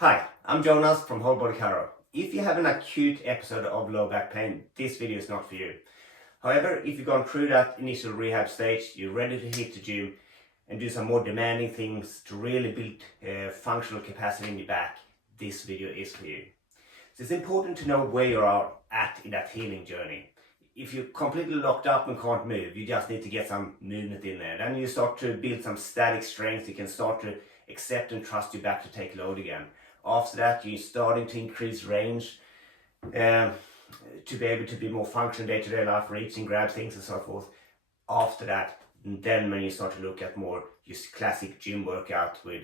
Hi, I'm Jonas from Whole Body Chiro. If you have an acute episode of low back pain, this video is not for you. However, if you've gone through that initial rehab stage, you're ready to hit the gym and do some more demanding things to really build functional capacity in your back, this video is for you. So it's important to know where you are at in that healing journey. If you're completely locked up and can't move, you just need to get some movement in there. Then you start to build some static strength. You can start to accept and trust your back to take load again. After that, you're starting to increase range to be able to be more functional day-to-day life, reach and grab things and so forth. After that, and then when you start to look at more just classic gym workout with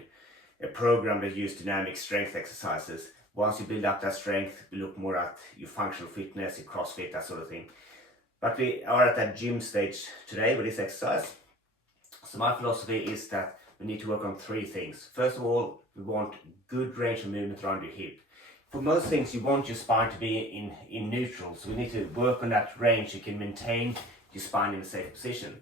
a program that uses dynamic strength exercises. Once you build up that strength, we look more at your functional fitness, your CrossFit, that sort of thing. But we are at that gym stage today with this exercise. So my philosophy is that we need to work on three things. First of all, we want good range of movement around your hip. For most things, you want your spine to be in neutral. So we need to work on that range. You can maintain your spine in a safe position.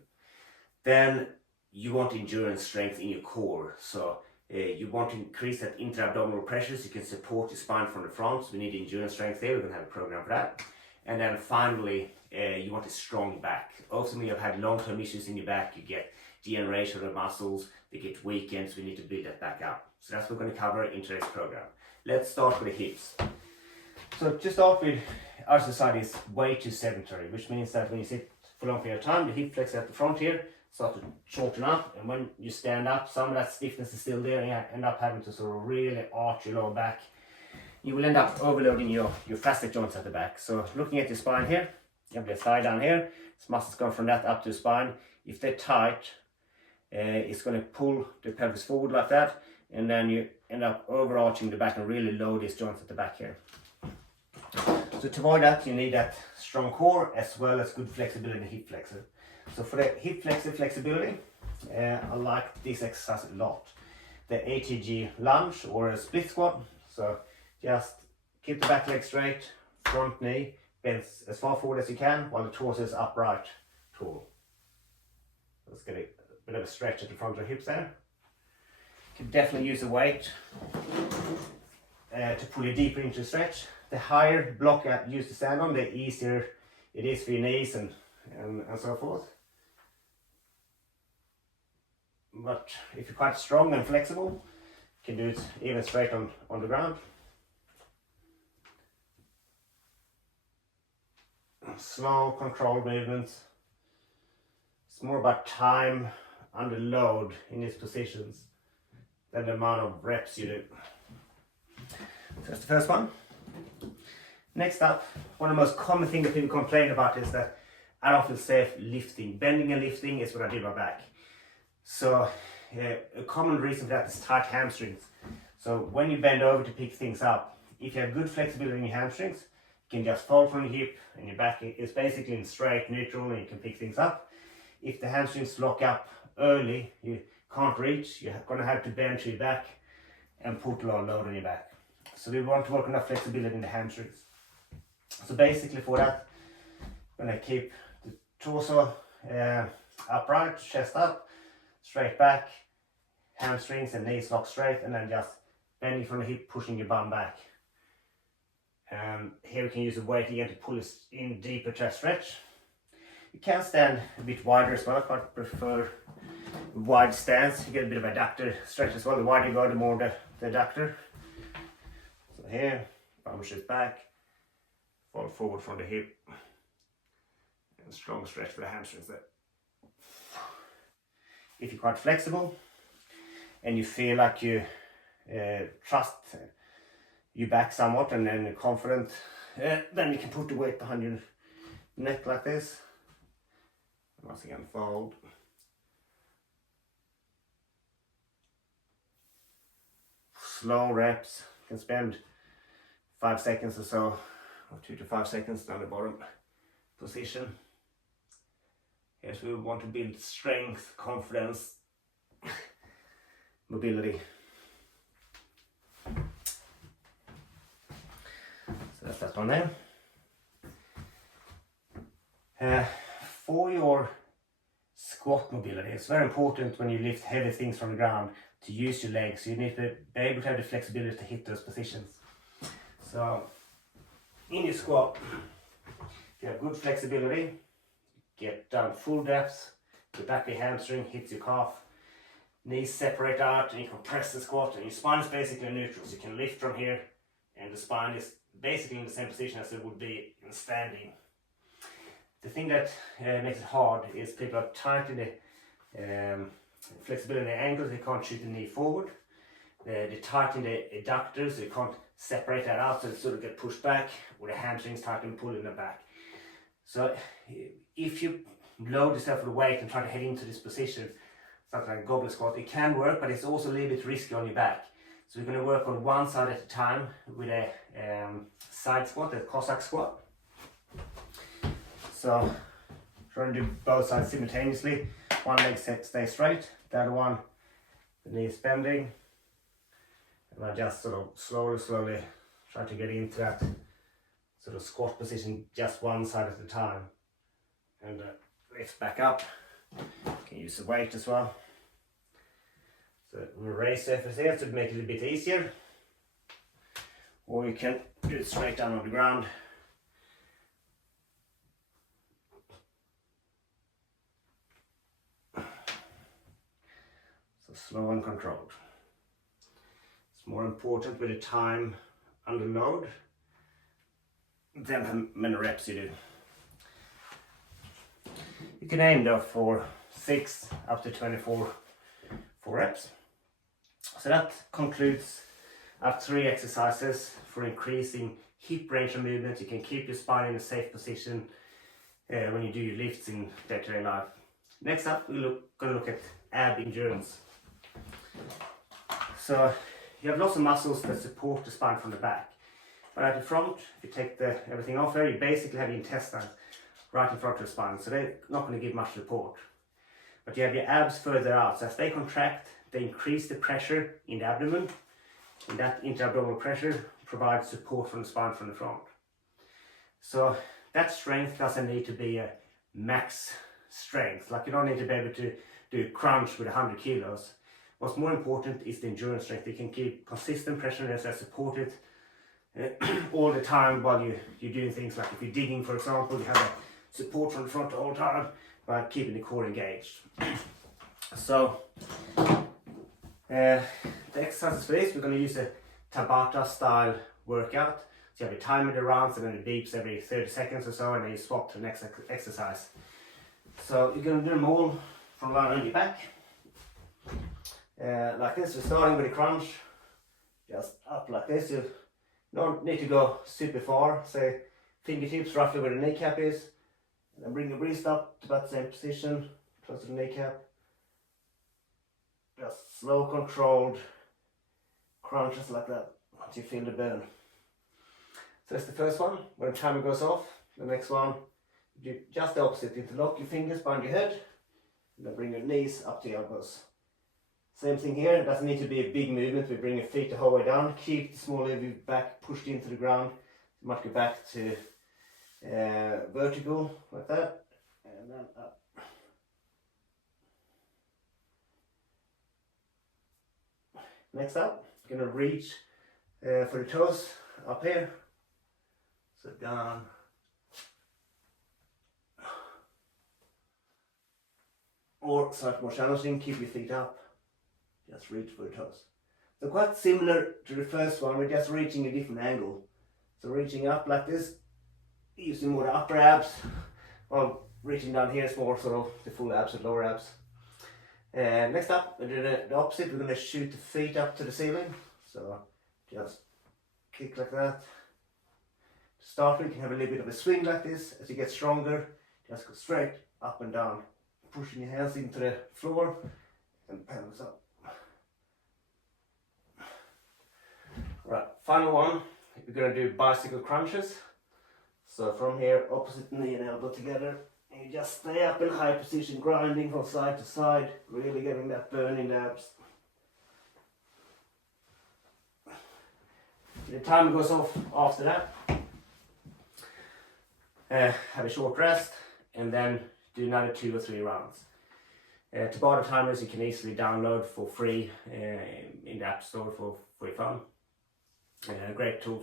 Then you want endurance strength in your core. So you want to increase that intra-abdominal pressure so you can support your spine from the front. So we need endurance strength there. We're going to have a program for that. And then finally, you want a strong back. Also, when you've had long-term issues in your back, you get degeneration of the muscles, they get weakened, so we need to build that back up. So that's what we're going to cover in today's program. Let's start with the hips. So to start with, our society is way too sedentary, which means that when you sit for a long period of time, the hip flexor at the front here start to shorten up, and when you stand up, some of that stiffness is still there, and you end up having to sort of really arch your lower back. You will end up overloading your facet joints at the back. So looking at your spine here, you have the thigh down here, this muscles going from that up to the spine. If they're tight, it's going to pull the pelvis forward like that, and then you end up overarching the back and really load these joints at the back here. So to avoid that, you need that strong core as well as good flexibility in the hip flexor. So for the hip flexor flexibility, I like this exercise a lot. The ATG lunge or a split squat. So just keep the back leg straight, front knee bends as far forward as you can while the torso is upright, tall. Let's get a bit of a stretch at the front of the hips there. You can definitely use a weight to pull you deeper into the stretch. The higher block you use to stand on, the easier it is for your knees and so forth. But if you're quite strong and flexible, you can do it even straight on the ground. Slow, controlled movements. It's more about time under load in these positions than the amount of reps you do. So that's the first one. Next up, one of the most common things that people complain about is that I don't feel safe lifting. Bending and lifting is what I do with my back. So a common reason for that is tight hamstrings. So when you bend over to pick things up, if you have good flexibility in your hamstrings, you can just fold from your hip and your back is basically in straight, neutral, and you can pick things up. If the hamstrings lock up early, you can't reach, you're going to have to bend to your back and put a lot of load on your back. So we want to work on that flexibility in the hamstrings. So basically for that, I'm going to keep the torso upright, chest up, straight back, hamstrings and knees locked straight, and then just bending from the hip, pushing your bum back. And here we can use a weight again to pull us in deeper to stretch. You can stand a bit wider as well. I quite prefer wide stance. You get a bit of adductor stretch as well. The wider you go, the more the adductor. So here, bum pushes back, fall forward from the hip, and strong stretch for the hamstrings there. If you're quite flexible and you feel like you trust your back somewhat and then you're confident, then you can put the weight behind your neck like this. Once again, fold. Slow reps. You can spend 5 seconds or so, or 2 to 5 seconds down the bottom position. Yes, we want to build strength, confidence, mobility. So that's that one there. For your squat mobility, it's very important when you lift heavy things from the ground to use your legs. You need to be able to have the flexibility to hit those positions. So in your squat, if you have good flexibility, get down full depth, the back of your hamstring hits your calf, knees separate out, and you can press the squat, and your spine is basically neutral, so you can lift from here, and the spine is basically in the same position as it would be in standing. The thing that makes it hard is people are tight in the flexibility in the ankles, they can't shoot the knee forward. They tighten the adductors, so you can't separate that out, so it sort of get pushed back, or the hamstrings tighten and pull in the back. So if you load yourself with weight and try to head into this position, something like a goblet squat, it can work, but it's also a little bit risky on your back. So we're going to work on one side at a time with a side squat, a Cossack squat. So trying to do both sides simultaneously. One leg stays straight, the other one, the knee is bending. And I just sort of slowly try to get into that sort of squat position, just one side at a time. And lift back up. You can use the weight as well. So we'll raise surface here to make it a bit easier. Or you can do it straight down on the ground. So slow and controlled. It's more important with the time under load than how many reps you do. You can aim though for 6 up to 24 reps. So that concludes our 3 exercises for increasing hip range of movement. You can keep your spine in a safe position when you do your lifts in day-to-day life. Next up, we're going to look at ab endurance. So you have lots of muscles that support the spine from the back. But at the front, if you take everything off there, you basically have your intestines right in front of the spine. So they're not going to give much support. But you have your abs further out. So as they contract, they increase the pressure in the abdomen. And that intra-abdominal pressure provides support from the spine from the front. So that strength doesn't need to be a max strength. Like you don't need to be able to do a crunch with 100 kilos. What's more important is the endurance strength. You can keep consistent pressure as they support it all the time while you're doing things like if you're digging, for example, you have a support from the front the whole time by keeping the core engaged. So the exercises for this, we're going to use a Tabata style workout. So you have your timer the rounds and then it beeps every 30 seconds or so, and then you swap to the next exercise. So you're going to do them all from lying on your back. Like this. We're starting with a crunch, just up like this. You don't need to go super far, say fingertips roughly where the kneecap is, and then bring the wrist up to about the same position, close to the kneecap. Just slow, controlled crunches like that until you feel the burn. So that's the first one. When the timer goes off, the next one, you do just the opposite. Interlock your fingers behind your head, and then bring your knees up to your elbows. Same thing here, it doesn't need to be a big movement. We bring your feet the whole way down, keep the small of your back pushed into the ground. You might go back to vertical like that, and then up. Next up, we're going to reach for the toes up here. So down. Or slightly more challenging, keep your feet up. Just reach for the toes. So quite similar to the first one, we're just reaching a different angle. So reaching up like this, using more the upper abs, while reaching down here is more sort of the full abs and lower abs. Next up, we're doing the opposite. We're going to shoot the feet up to the ceiling. So just kick like that. To start with, you can have a little bit of a swing like this. As you get stronger, just go straight up and down, pushing your hands into the floor and pelvis up. Right, final one, we're going to do bicycle crunches. So from here, opposite knee and elbow together, and you just stay up in high position, grinding from side to side, really getting that burn in the abs. The timer goes off after that. Have a short rest, and then do another 2 or 3 rounds. Tabata timers you can easily download for free in the App Store for your phone. A great tool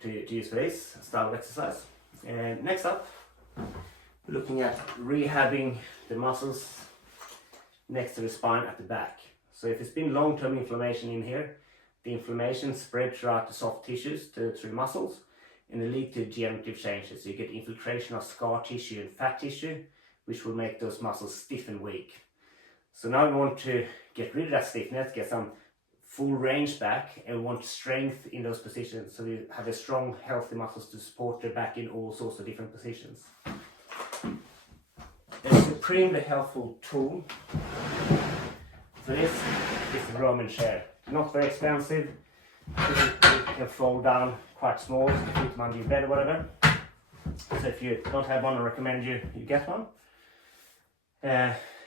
to use for this style of exercise. Next up, looking at rehabbing the muscles next to the spine at the back. So if it's been long-term inflammation in here, the inflammation spread throughout the soft tissues through the muscles, and it leads to degenerative changes. So you get infiltration of scar tissue and fat tissue, which will make those muscles stiff and weak. So now we want to get rid of that stiffness, get some full range back, and we want strength in those positions. So you have a strong, healthy muscles to support the back in all sorts of different positions. A supremely helpful tool for this is the Roman chair. Not very expensive. It can fold down quite small, so you can fit them under your bed or whatever. So if you don't have one, I recommend you get one.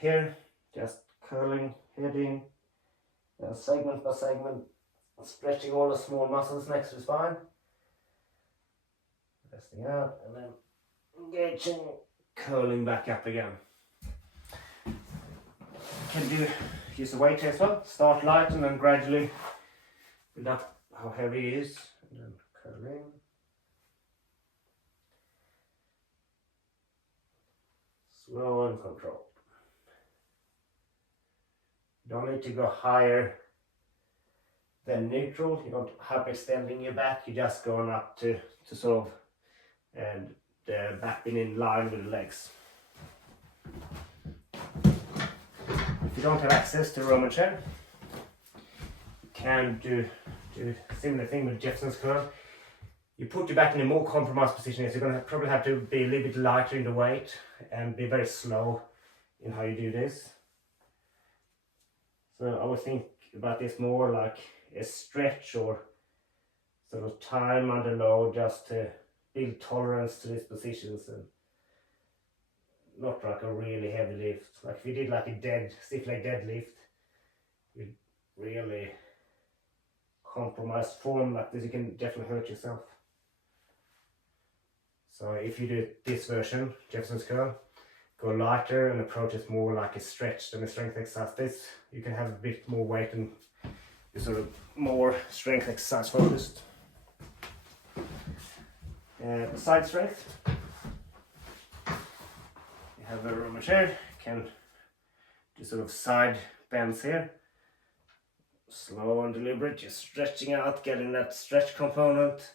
Here, just curling, heading, segment by segment, stretching all the small muscles next to the spine. Resting out and then engaging, curling back up again. You can use the weight as well. Start light and then gradually build up how heavy it is, and then curling. Slow and controlled. You don't need to go higher than neutral. You don't hyperextending your back. You're just going up to sort of and the back being in line with the legs. If you don't have access to a Roman chair, you can do a similar thing with Jefferson's curl. You put your back in a more compromised position, so you're going to probably have to be a little bit lighter in the weight and be very slow in how you do this. So I would think about this more like a stretch or sort of time under load, just to build tolerance to these positions, and not like a really heavy lift. Like if you did like a stiff leg deadlift, you'd really compromise form like this, you can definitely hurt yourself. So if you do this version, Jefferson's curl, go lighter and approach it more like a stretch than a strength exercise. This, you can have a bit more weight and be sort of more strength exercise focused. Side strength. You have a Roman chair, you can do sort of side bends here. Slow and deliberate, just stretching out, getting that stretch component.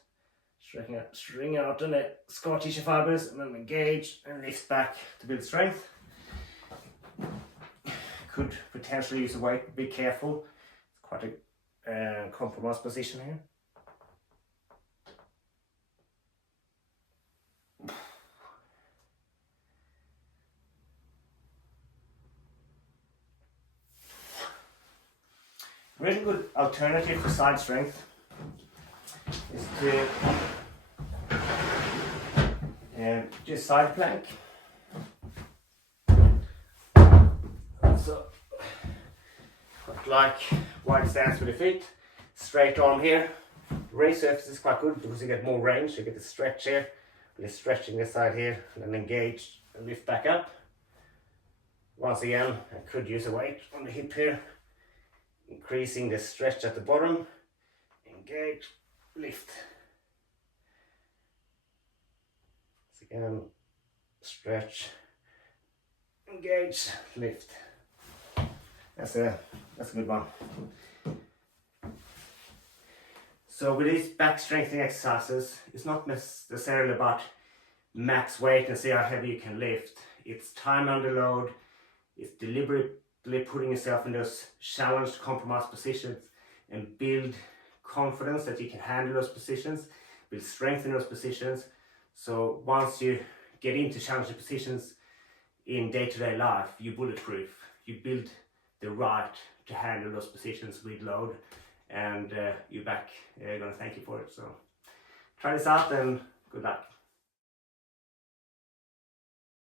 String out on the scar tissue fibers, and then engage and lift back to build strength. Could potentially use a weight, be careful. It's quite a compromised position here. Really good alternative for side strength is to just side plank. So, like wide stance with the feet, straight arm here. Raise surface is quite good because you get more range. You get the stretch here, you're stretching this side here, and then engage and lift back up. Once again, I could use a weight on the hip here, increasing the stretch at the bottom. Engage, lift. Again, stretch, engage, lift. That's a good one. So with these back strengthening exercises, it's not necessarily about max weight and see how heavy you can lift. It's time under load. It's deliberately putting yourself in those challenged, compromised positions and build confidence that you can handle those positions, build strength in those positions. So once you get into challenging positions in day-to-day life, you're bulletproof. You build the right to handle those positions with load, and your back going to thank you for it. So try this out and good luck.